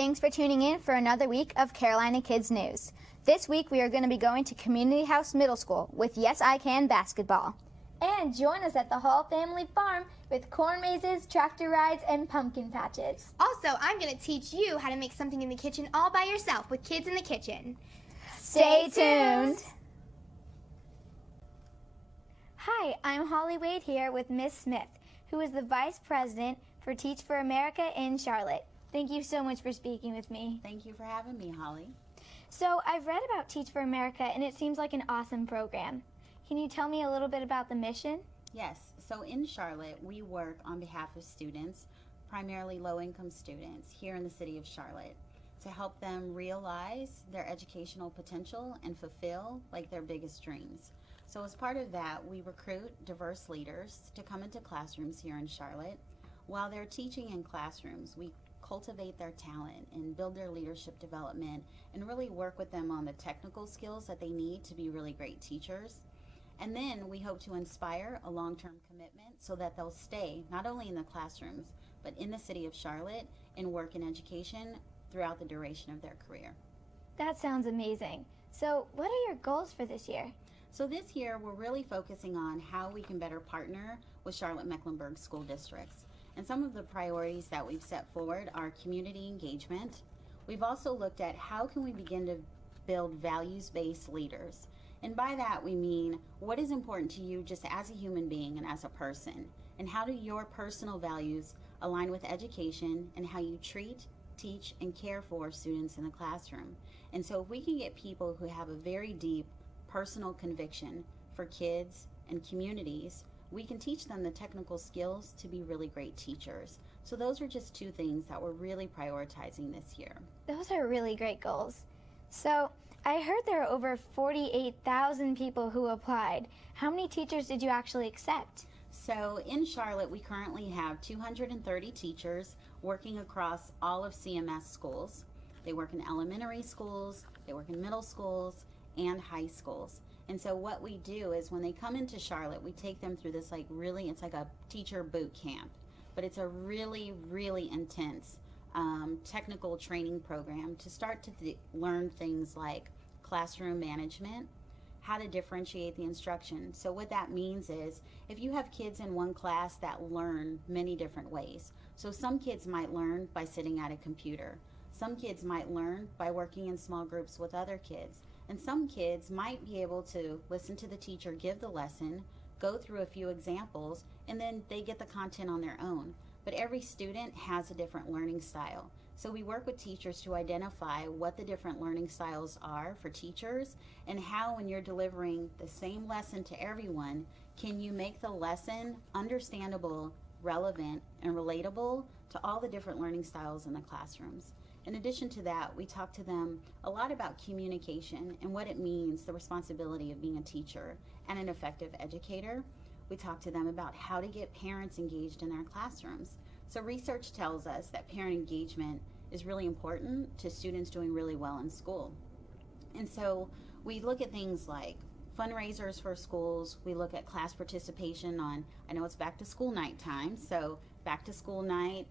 Thanks for tuning in for another week of Carolina Kids News. This week we are going to be going to Community House Middle School with Yes I Can basketball. And join us at the Hall Family Farm with corn mazes, tractor rides, and pumpkin patches. Also, I'm going to teach you how to make something in the kitchen all by yourself with Kids in the Kitchen. Stay tuned! Hi, I'm Holly Wade here with Miss Smith, who is the Vice President for Teach for America in Charlotte. Thank you so much for speaking with me. Thank you for having me, Holly. So, I've read about Teach for America, and it seems like an awesome program. Can you tell me a little bit about the mission? Yes, so in Charlotte, we work on behalf of students, primarily low-income students here in the city of Charlotte, to help them realize their educational potential and fulfill their biggest dreams. So as part of that, we recruit diverse leaders to come into classrooms here in Charlotte. While they're teaching in classrooms, we cultivate their talent and build their leadership development and really work with them on the technical skills that they need to be really great teachers. And then we hope to inspire a long-term commitment so that they'll stay not only in the classrooms, but in the city of Charlotte and work in education throughout the duration of their career. That sounds amazing. So, what are your goals for this year? So this year, we're really focusing on how we can better partner with Charlotte-Mecklenburg school districts. And some of the priorities that we've set forward are community engagement. We've also looked at how can we begin to build values-based leaders. And by that we mean, what is important to you just as a human being and as a person? And how do your personal values align with education and how you treat, teach, and care for students in the classroom? And so if we can get people who have a very deep personal conviction for kids and communities, we can teach them the technical skills to be really great teachers. So those are just two things that we're really prioritizing this year. Those are really great goals. So, I heard there are over 48,000 people who applied. How many teachers did you actually accept? So in Charlotte, we currently have 230 teachers working across all of CMS schools. They work in elementary schools, they work in middle schools, and high schools. And so what we do is when they come into Charlotte, we take them through this it's like a teacher boot camp. But it's a really, really intense technical training program to start to learn things like classroom management, how to differentiate the instruction. So what that means is if you have kids in one class that learn many different ways. So some kids might learn by sitting at a computer. Some kids might learn by working in small groups with other kids. And some kids might be able to listen to the teacher give the lesson, go through a few examples, and then they get the content on their own. But every student has a different learning style. So we work with teachers to identify what the different learning styles are for teachers and how when you're delivering the same lesson to everyone, can you make the lesson understandable, relevant, and relatable to all the different learning styles in the classrooms. In addition to that, we talk to them a lot about communication and what it means, the responsibility of being a teacher and an effective educator. We talk to them about how to get parents engaged in their classrooms. So research tells us that parent engagement is really important to students doing really well in school. And so we look at things like fundraisers for schools. We look at class participation on, I know it's back to school night time, so back to school night,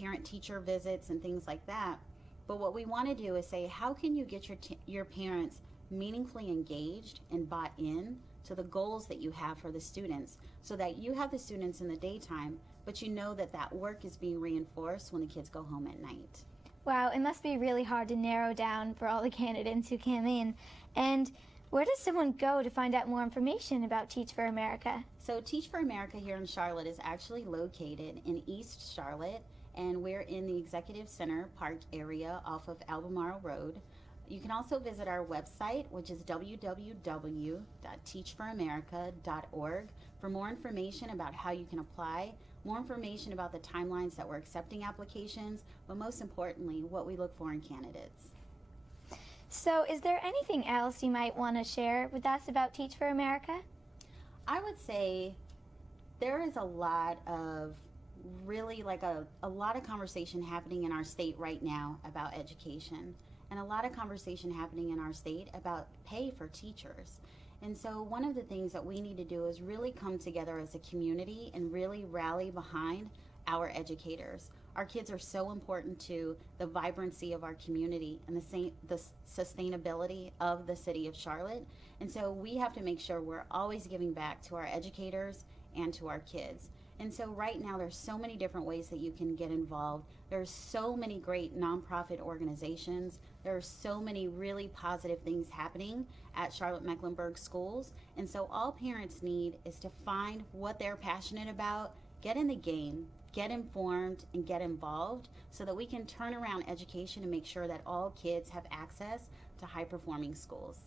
parent-teacher visits and things like that. But what we want to do is say, how can you get your parents meaningfully engaged and bought in to the goals that you have for the students so that you have the students in the daytime, but you know that that work is being reinforced when the kids go home at night. Wow, it must be really hard to narrow down for all the candidates who came in. And where does someone go to find out more information about Teach for America? So Teach for America here in Charlotte is actually located in East Charlotte, and we're in the Executive Center Park area off of Albemarle Road. You can also visit our website, which is www.teachforamerica.org, for more information about how you can apply, more information about the timelines that we're accepting applications, but most importantly, what we look for in candidates. So is there anything else you might want to share with us about Teach for America? I would say there is a lot of a lot of conversation happening in our state right now about education, and a lot of conversation happening in our state about pay for teachers. And so one of the things that we need to do is really come together as a community and really rally behind our educators. our kids are so important to the vibrancy of our community and the sustainability of the city of Charlotte. And so we have to make sure we're always giving back to our educators and to our kids. And so right now there's so many different ways that you can get involved. There's so many great nonprofit organizations. There are so many really positive things happening at Charlotte-Mecklenburg schools. And so all parents need is to find what they're passionate about, get in the game, get informed, and get involved so that we can turn around education and make sure that all kids have access to high-performing schools.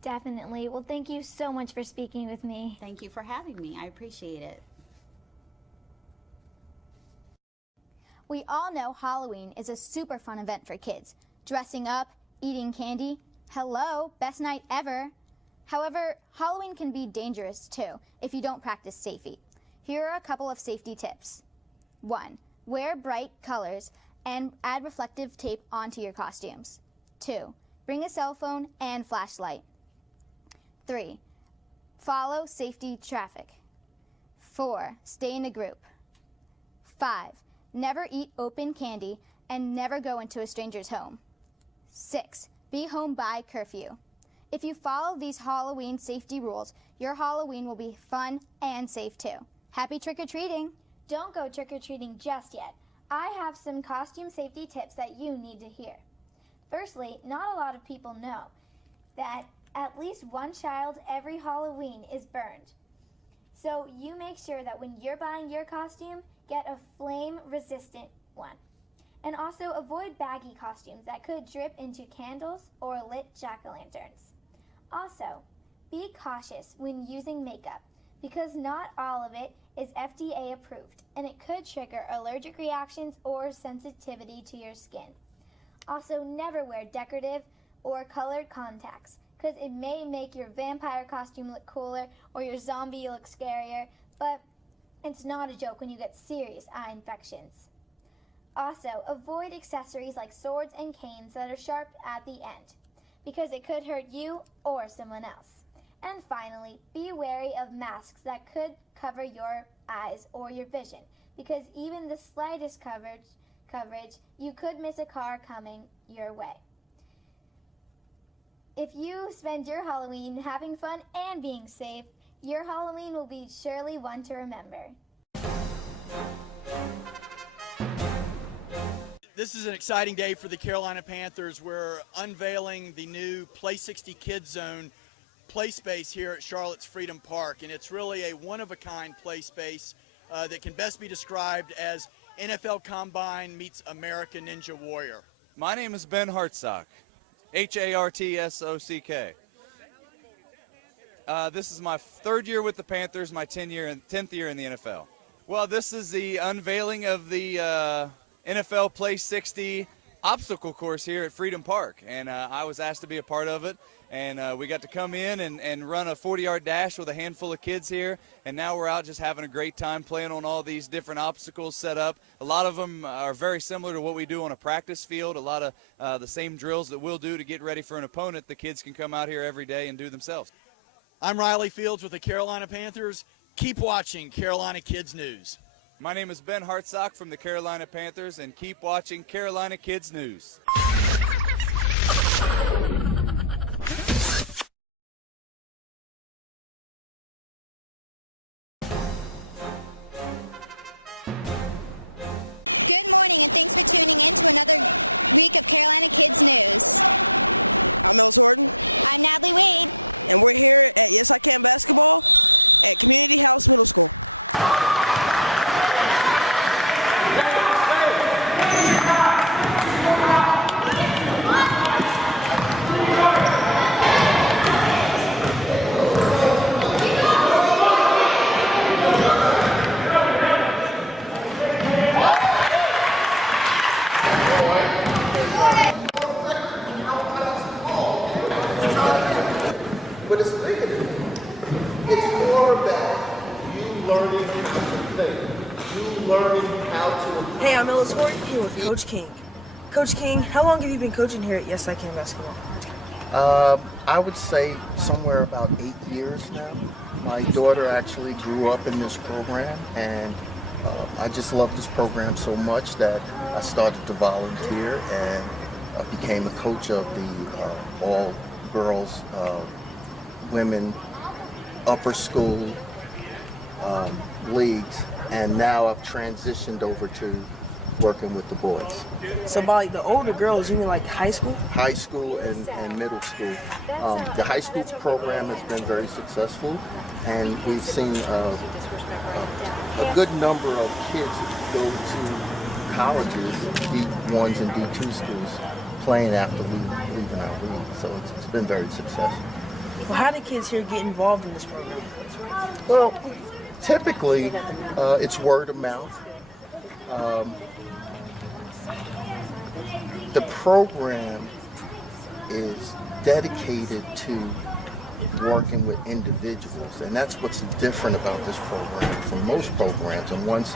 Definitely. Well, thank you so much for speaking with me. Thank you for having me. I appreciate it. We all know Halloween is a super fun event for kids. Dressing up, eating candy, hello, best night ever. However, Halloween can be dangerous too if you don't practice safety. Here are a couple of safety tips. 1. Wear bright colors and add reflective tape onto your costumes. 2. Bring a cell phone and flashlight. 3. Follow safety traffic. 4. Stay in a group. 5. Never eat open candy and never go into a stranger's home. 6. Be home by curfew. If you follow these Halloween safety rules, your Halloween will be fun and safe too. Happy trick-or-treating! Don't go trick-or-treating just yet. I have some costume safety tips that you need to hear. Firstly, not a lot of people know that at least one child every Halloween is burned. So you make sure that when you're buying your costume, get a flame-resistant one. And also avoid baggy costumes that could drip into candles or lit jack-o'-lanterns. Also, be cautious when using makeup because not all of it is FDA approved and it could trigger allergic reactions or sensitivity to your skin. Also, never wear decorative or colored contacts because it may make your vampire costume look cooler or your zombie look scarier, but it's not a joke when you get serious eye infections. Also, avoid accessories like swords and canes that are sharp at the end because it could hurt you or someone else. And finally, be wary of masks that could cover your eyes or your vision because even the slightest coverage, you could miss a car coming your way. If you spend your Halloween having fun and being safe, your Halloween will be surely one to remember. This is an exciting day for the Carolina Panthers. We're unveiling the new Play 60 Kids Zone play space here at Charlotte's Freedom Park, and it's really a one-of-a-kind play space that can best be described as NFL Combine meets American Ninja Warrior. I'm Riley Fields with the Carolina Panthers. Keep watching Carolina Kids News. Good morning and thanks for tuning in to another week of Carolina Kids News. I'm Ellis Horton, I'm Natalie Wade. and we're here at Yes I Can Basketball at Community House Middle School. But it's bigger than that. It's more about you learning to think, you learning how to. Hey, I'm Ellis Horton here with Coach King. Coach King, how long have you been coaching here at Yes I Can Basketball? I would say somewhere about 8 years now. My daughter actually grew up in this program, and I just love this program so much that I started to volunteer and became a coach of the all-girls women upper school leagues, and now I've transitioned over to working with the boys. So by the older girls, you mean like high school? High school and middle school. The high school program has been very successful, and we've seen a good number of kids go to colleges, D1s and D2 schools, playing after leaving our league. So it's been very successful. Well, how do kids here get involved in this program? Well, typically it's word of mouth. The program is dedicated to working with individuals, and that's what's different about this program from most programs. And once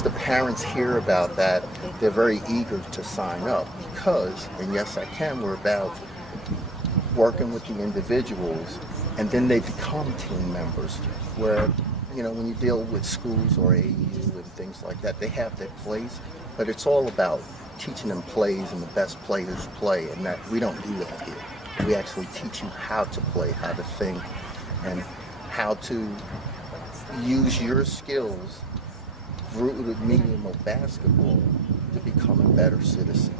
the parents hear about that, they're very eager to sign up because, and yes I can, we're about working with the individuals, and then they become team members where, you know, when you deal with schools or AU and things like that, they have their place, but it's all about teaching them plays, and the best players play, and that we don't do that here. We actually teach you how to play, how to think, and how to use your skills through the medium of basketball to become a better citizen.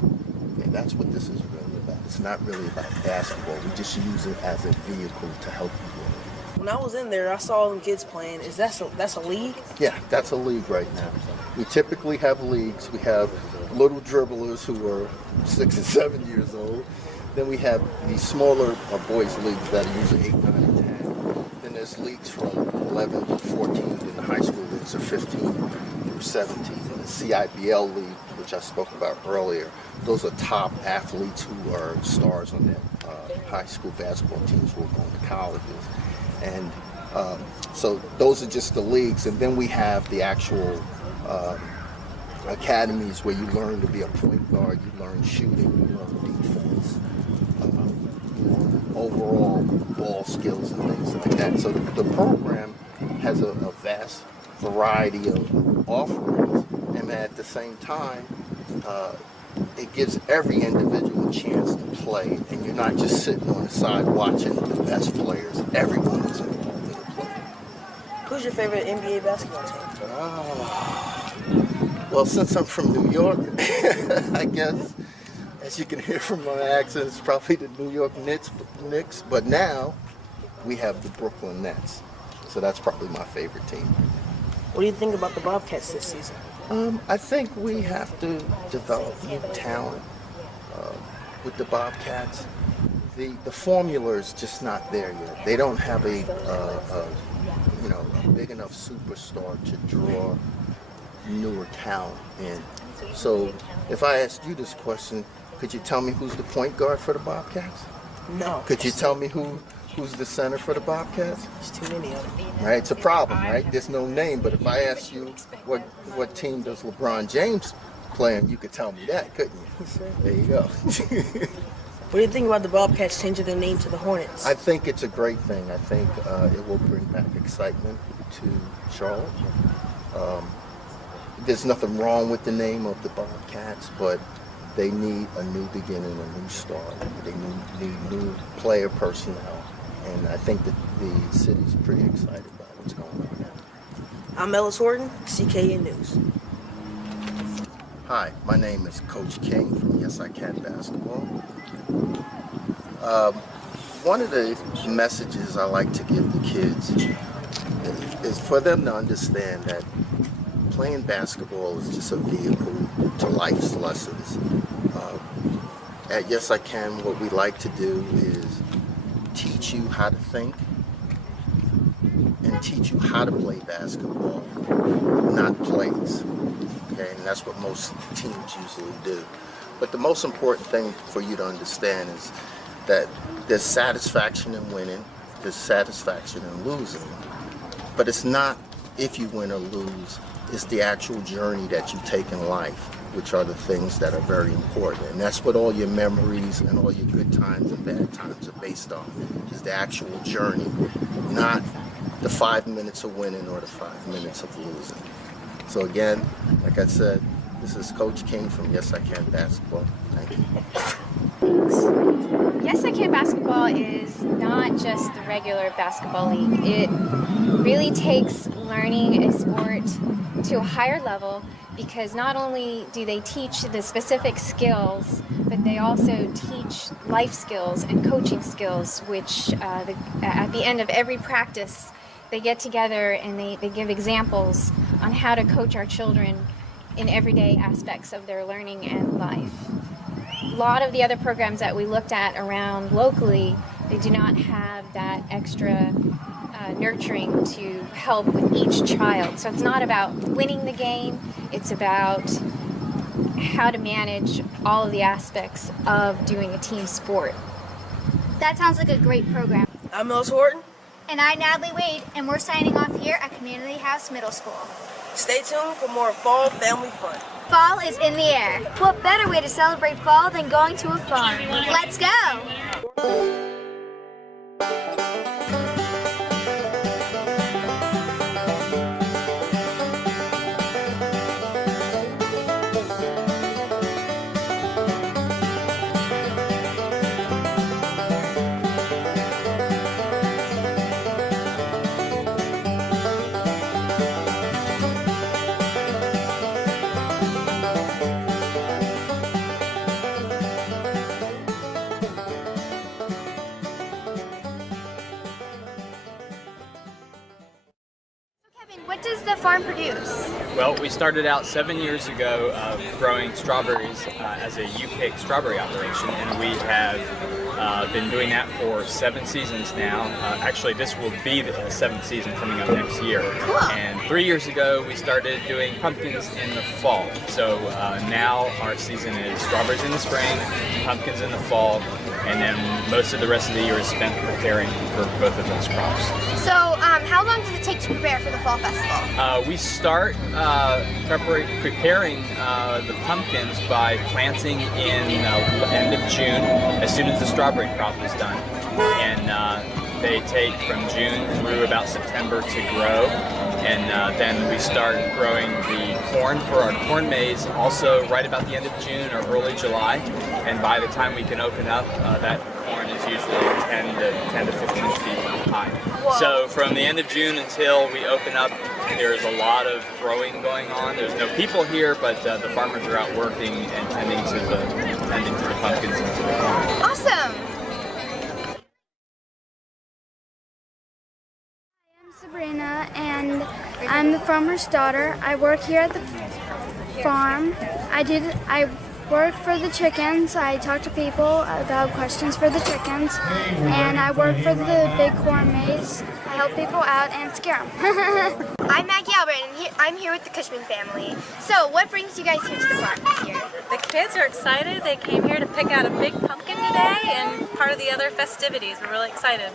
And that's what this is really about. It's not really about basketball. We just use it as a vehicle to help you. When I was in there, I saw them kids playing. That's a league? Yeah, that's a league right now. We typically have leagues. We have little dribblers who are 6 and 7 years old. Then we have these smaller boys leagues that are usually 8, 9, and 10. Then there's leagues from 11 to 14. Then the high school leagues are 15 through 17. And the CIBL league, which I spoke about earlier, those are top athletes who are stars on their high school basketball teams who are going to colleges. And so those are just the leagues. And then we have the actual academies where you learn to be a point guard, you learn shooting, you learn defense, you learn overall ball skills and things like that. So the program has a vast variety of offerings, and at the same time, it gives every individual a chance to play, and you're not just sitting on the side watching the best players. Everyone is involved in the play. Who's your favorite NBA basketball team? Well, since I'm from New York, I guess, as you can hear from my accent, it's probably the New York Knicks. But now we have the Brooklyn Nets, so that's probably my favorite team. What do you think about the Bobcats this season? I think we have to develop new talent with the Bobcats. The formula is just not there yet. They don't have a big enough superstar to draw newer talent in. So if I asked you this question, could you tell me who's the point guard for the Bobcats? No. Could you tell me who's the center for the Bobcats? There's too many of them. Right, it's a problem, right? There's no name, but if I asked you what team does LeBron James play on, you could tell me that, couldn't you? Sure. There you go. What do you think about the Bobcats changing their name to the Hornets? I think it's a great thing. I think it will bring back excitement to Charlotte. There's nothing wrong with the name of the Bobcats, but they need a new beginning, a new start. They need new player personnel. And I think that the city's pretty excited about what's going on now. I'm Ellis Horton, CKN News. Hi, my name is Coach King from Yes I Can Basketball. One of the messages I like to give the kids is for them to understand that playing basketball is just a vehicle to life's lessons. At Yes I Can, what we like to do is teach you how to think and teach you how to play basketball, not plays. Okay, and that's what most teams usually do. But the most important thing for you to understand is that there's satisfaction in winning, there's satisfaction in losing. But it's not if you win or lose, it's the actual journey that you take in life, which are the things that are very important. And that's what all your memories and all your good times and bad times are based on, is the actual journey, not the 5 minutes of winning or the 5 minutes of losing. So again, like I said, this is Coach King from Yes I Can Basketball. Thank you. Yes I Can Basketball is not just the regular basketball league. It really takes learning a sport to a higher level, because not only do they teach the specific skills, but they also teach life skills and coaching skills, which at the end of every practice, they get together and they give examples on how to coach our children in everyday aspects of their learning and life. A lot of the other programs that we looked at around locally, they do not have that extra nurturing to help with each child. So it's not about winning the game, it's about how to manage all of the aspects of doing a team sport. That sounds like a great program. I'm Mills Horton. And I'm Natalie Wade, and we're signing off here at Community House Middle School. Stay tuned for more fall family fun. Fall is in the air. What better way to celebrate fall than going to a farm? Let's go! What does the farm produce? Well, we started out 7 years ago growing strawberries as a U-pick strawberry operation, and we have been doing that for 7 seasons now. Actually, this will be the 7th season coming up next year. Cool. And 3 years ago, we started doing pumpkins in the fall. So now our season is strawberries in the spring, pumpkins in the fall, and then most of the rest of the year is spent preparing for both of those crops. So, how long does it take to prepare for the fall festival? We start preparing the pumpkins by planting in the end of June, as soon as the strawberry crop is done. And they take from June through about September to grow. And then we start growing the corn for our corn maze, also right about the end of June or early July. And by the time we can open up, that corn is usually 10 to 15 feet high. Whoa. So from the end of June until we open up, there's a lot of growing going on. There's no people here, but the farmers are out working and tending to the pumpkins and to the corn. Awesome! I'm Sabrina, and I'm the farmer's daughter. I work here at the farm. I work for the chickens. I talk to people about questions for the chickens, and I work for the big corn maze. I help people out and scare them. I'm Maggie Albert, and I'm here with the Cushman family. So, what brings you guys here to the farm this year? The kids are excited. They came here to pick out a big pumpkin today and part of the other festivities. We're really excited.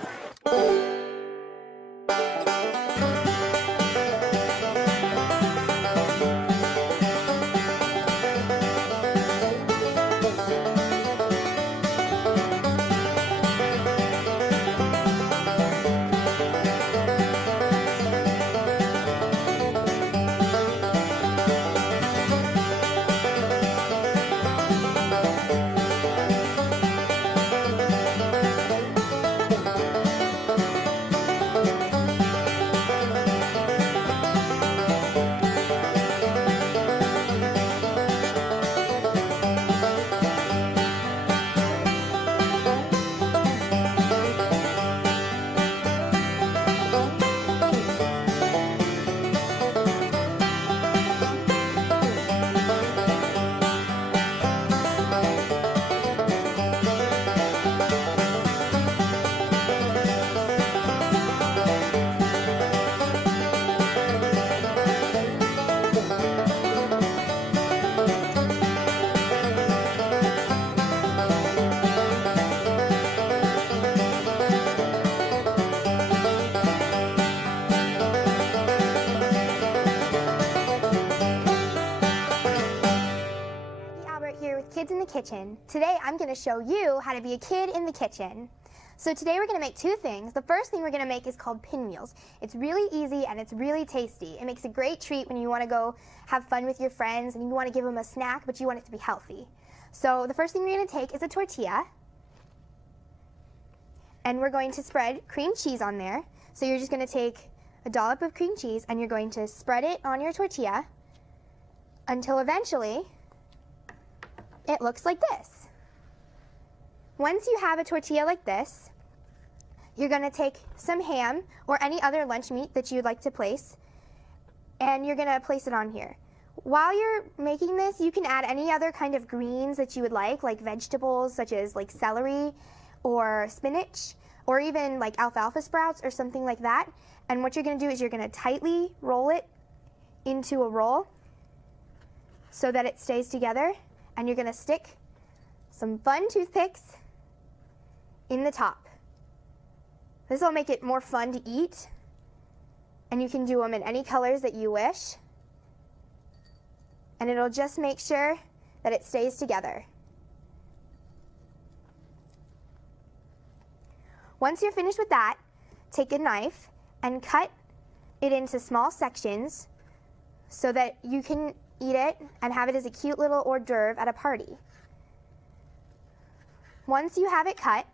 Kids in the Kitchen. Today I'm going to show you how to be a kid in the kitchen. So today we're going to make two things. The first thing we're going to make is called pinwheels. It's really easy and it's really tasty. It makes a great treat when you want to go have fun with your friends and you want to give them a snack, but you want it to be healthy. So the first thing we're going to take is a tortilla, and we're going to spread cream cheese on there. So you're just going to take a dollop of cream cheese and you're going to spread it on your tortilla until eventually it looks like this. Once you have a tortilla like this, you're going to take some ham or any other lunch meat that you'd like to place, and you're going to place it on here. While you're making this, you can add any other kind of greens that you would like vegetables such as like celery or spinach, or even like alfalfa sprouts or something like that. And what you're going to do is you're going to tightly roll it into a roll so that it stays together, and you're going to stick some fun toothpicks in the top. This will make it more fun to eat, and you can do them in any colors that you wish, and it'll just make sure that it stays together. Once you're finished with that, take a knife and cut it into small sections so that you can eat it and have it as a cute little hors d'oeuvre at a party. Once you have it cut,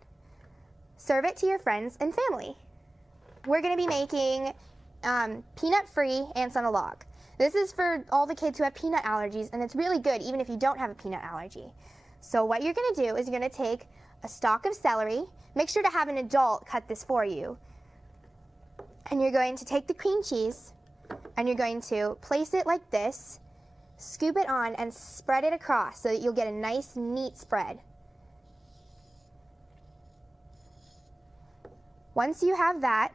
serve it to your friends and family. We're going to be making peanut-free ants on a log. This is for all the kids who have peanut allergies, and it's really good even if you don't have a peanut allergy. So what you're going to do is you're going to take a stalk of celery. Make sure to have an adult cut this for you. And you're going to take the cream cheese and you're going to place it like this, scoop it on, and spread it across so that you'll get a nice, neat spread. Once you have that,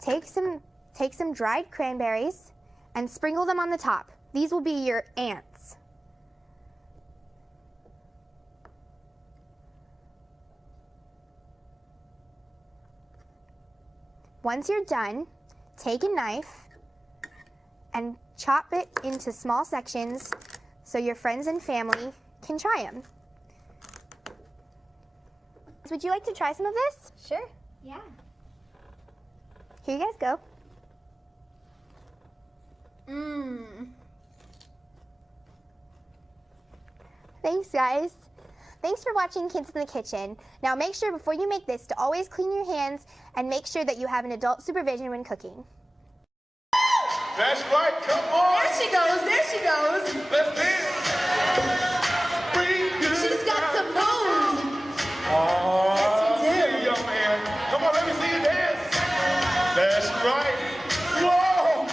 take some dried cranberries and sprinkle them on the top. These will be your ants. Once you're done, take a knife and chop it into small sections so your friends and family can try them. Would you like to try some of this? Sure. Yeah. Here you guys go. Thanks, guys. Thanks for watching Kids in the Kitchen. Now make sure before you make this to always clean your hands and make sure that you have an adult supervision when cooking. That's right, come on. There she goes, there she goes. Let's dance. She's got some moves. Oh, yes, you do. yeah, young man. Come on, let me see you dance. That's right. Whoa!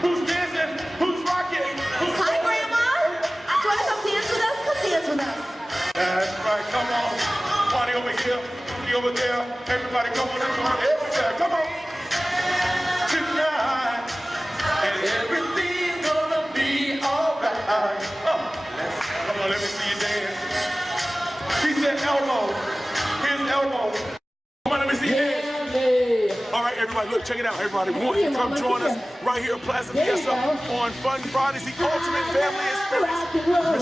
Who's dancing? Who's rocking? Hi, Grandma. Do you want to come dance with us? Come dance with us. That's right, come on. Party over here, party over there. Everybody come on, everywhere. Come on. Tonight, and everything's gonna be alright. Come on, let me see you dance. He said elbow. His elbow. Come on, let me see you dance. All right, everybody, look, check it out. Everybody, want you to come join us right here at Plaza Fiesta on Fun Fridays, the ultimate family experience.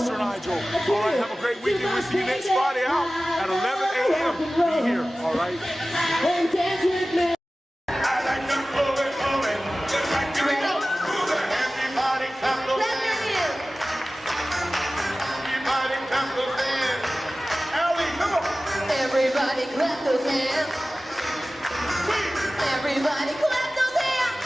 Mr. Nigel, all right, have a great weekend. We'll see you next Friday out at 11 a.m. Be here, all right? Hey, dance with me. I like to move it, move it. Like to move it. Everybody clap those hands. Everybody clap those hands. Ellie, come on. Everybody clap those hands. Everybody clap those hands.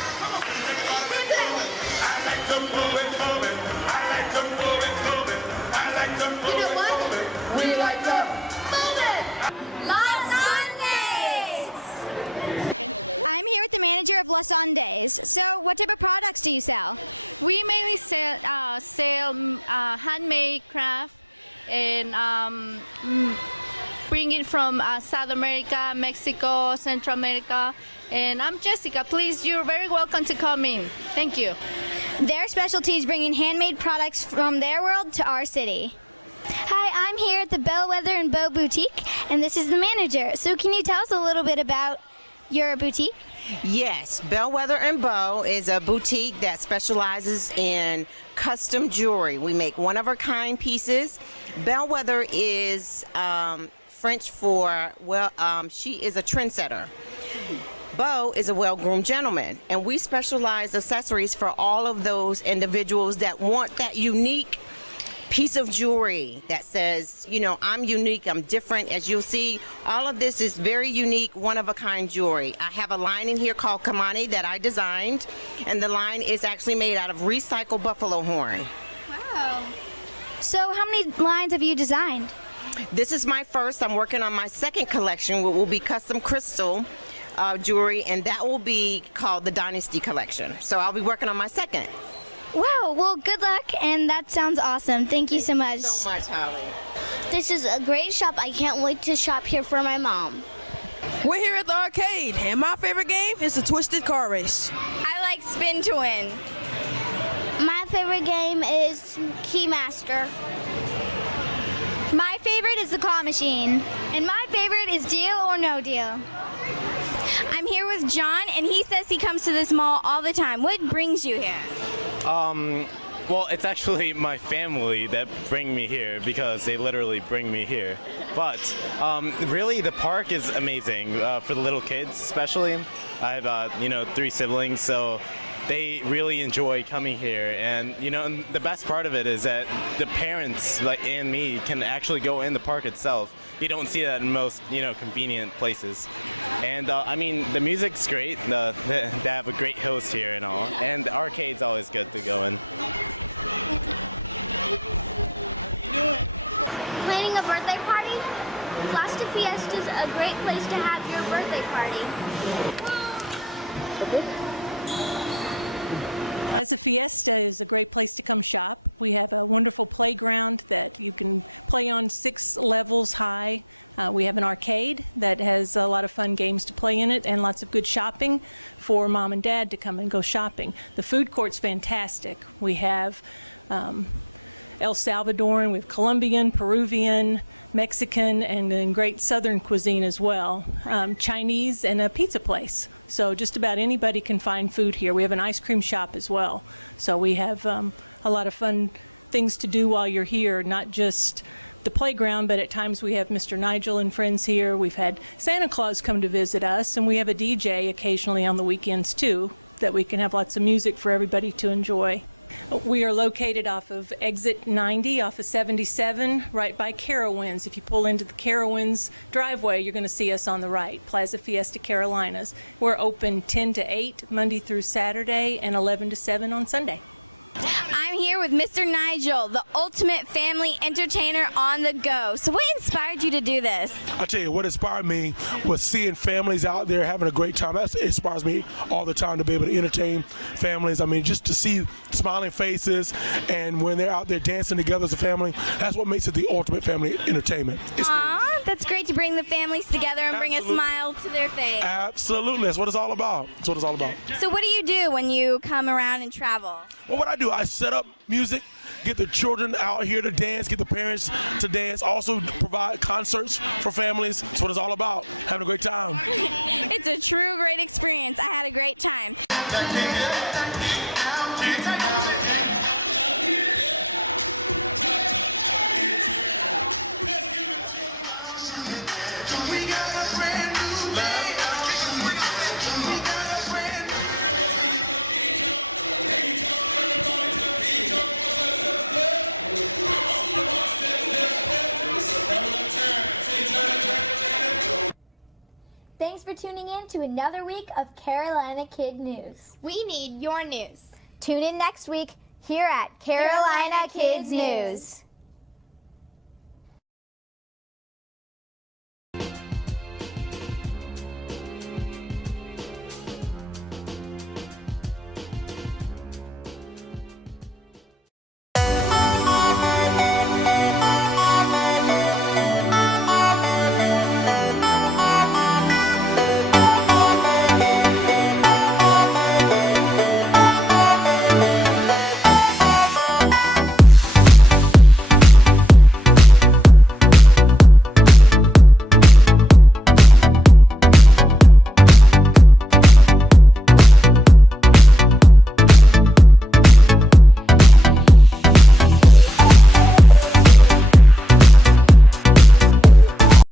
I like to move it, move it. I like to move it, move it. I like to move You know it, what? move it. We like to move it. Los Andes! I'm here with the manager of Los Andes. So, what type of products do you sell? We mainly sell handmade craft and bring it from South America, Mexico, Central America. And I'm Jessica. Please, you're very welcome to come in. Thank you. Their specialty is bringing handmade products from their world to our city. Hi, I'm here at the Bellwether and Bow Boutique, and this is the manager. So can you tell us a little bit about your boutique? Yes, Bellwether and Bow is a boutique that specializes in custom jewelry. We make one-of-a-kind pieces. Bellwether is French for, well, she is a trendsetter. Beau is a well-groomed gentleman, and we specialize accessories for all of those individuals that want that unique piece of jewelry that says, you know, I'm unique, I'm different. As you'll see, all of this is very unique, one-of-a-kind jewelry. I have a line in here called Kamani that I designed, and the line is actually made out of recycled buffalo horn. Wow. So how many lines have you designed? This is my first. I'm working on my second collection, which will be custom crystal jewelry, and that will be called the Dynasty Collection. So I'll be working on my second. Wow, well, good luck, and that sounds awesome. Thank you so much. Thank you so much, Holly. This is a great shop. I can't wait to shop here for my mom. We're here at the arcade, and my favorite game is the Twisted Car Race. I like Spin to Win. My favorite game is Keymaster. My favorite is the Claw Machine. And my favorite is Deal or No Deal. I'm here with John, and he says he comes to this mall all the time. What brings you here? Well, it's actually my family that bring me here because they literally bring me here. But really, the park is amazing for the little kids, especially. I have 3 siblings, so they really enjoy coming here. And and the best part of it is that the parents, like and me, can actually go in the park itself. You don't see that in most convenient places. And I mean, the music's great. They have a great host here and all. And the arcade's always good to go in. Planning a birthday party? Plasta Fiesta is a great place to have your birthday party. Plaza Fiesta is a great place to come shop. We have a wonderful playground that you can play on 6 levels high. We have an arcade that has a lot of fun games to play in it and lots of good shopping for mom and dad to come and go shopping. The food court's fantastic. We have El Salvadoran, we have Colombian, Peruvian, Mexican, and then great Southern cuisine as well. Chinese and a pizza place. So just about anybody can find food here. We have an ice cream shop as well. So we have a lot of fun things to do while you're here, not just the playground, but at times we have Mr. Nigel and friends here. We've had Santa Claus come to visit us, and we have a DJ occasionally on the weekends too, that we can have lots of music for everybody to enjoy. We are located off of exit 90, off of 77, right by Carowinds. If you pull into the Carowinds driveway, you're going to see us on the right, Plaza Fiesta Carolinas. We're open 10 to 8, Monday through Saturday, and 11 to 7 on Sunday. I'm here with Mr. Nigel, the ultimate family entertainer on the go. So what inspired you to do this? I tell you, what inspired me was seeing families out there having a great time. That inspires me all the time to be able to entertain families. I mean, just to see smiling faces, and when they're out there dancing together as a family, that's what makes it the ultimate family entertainment experience. Aw, that's great to bring the families together and bring a smile to their face. Absolutely, that's what it's all about. That's what it's all about. So what do you do when you come around and travel? Well, what I do, I set up music, get the children out here to dance, get the parents to dance, also provide concerts for families. That's what it's all about, having a great time. It's a true great experience. I had a great time. Thanks for tuning in to another week of Carolina Kid News. We need your news. Tune in next week here at Carolina Kids News.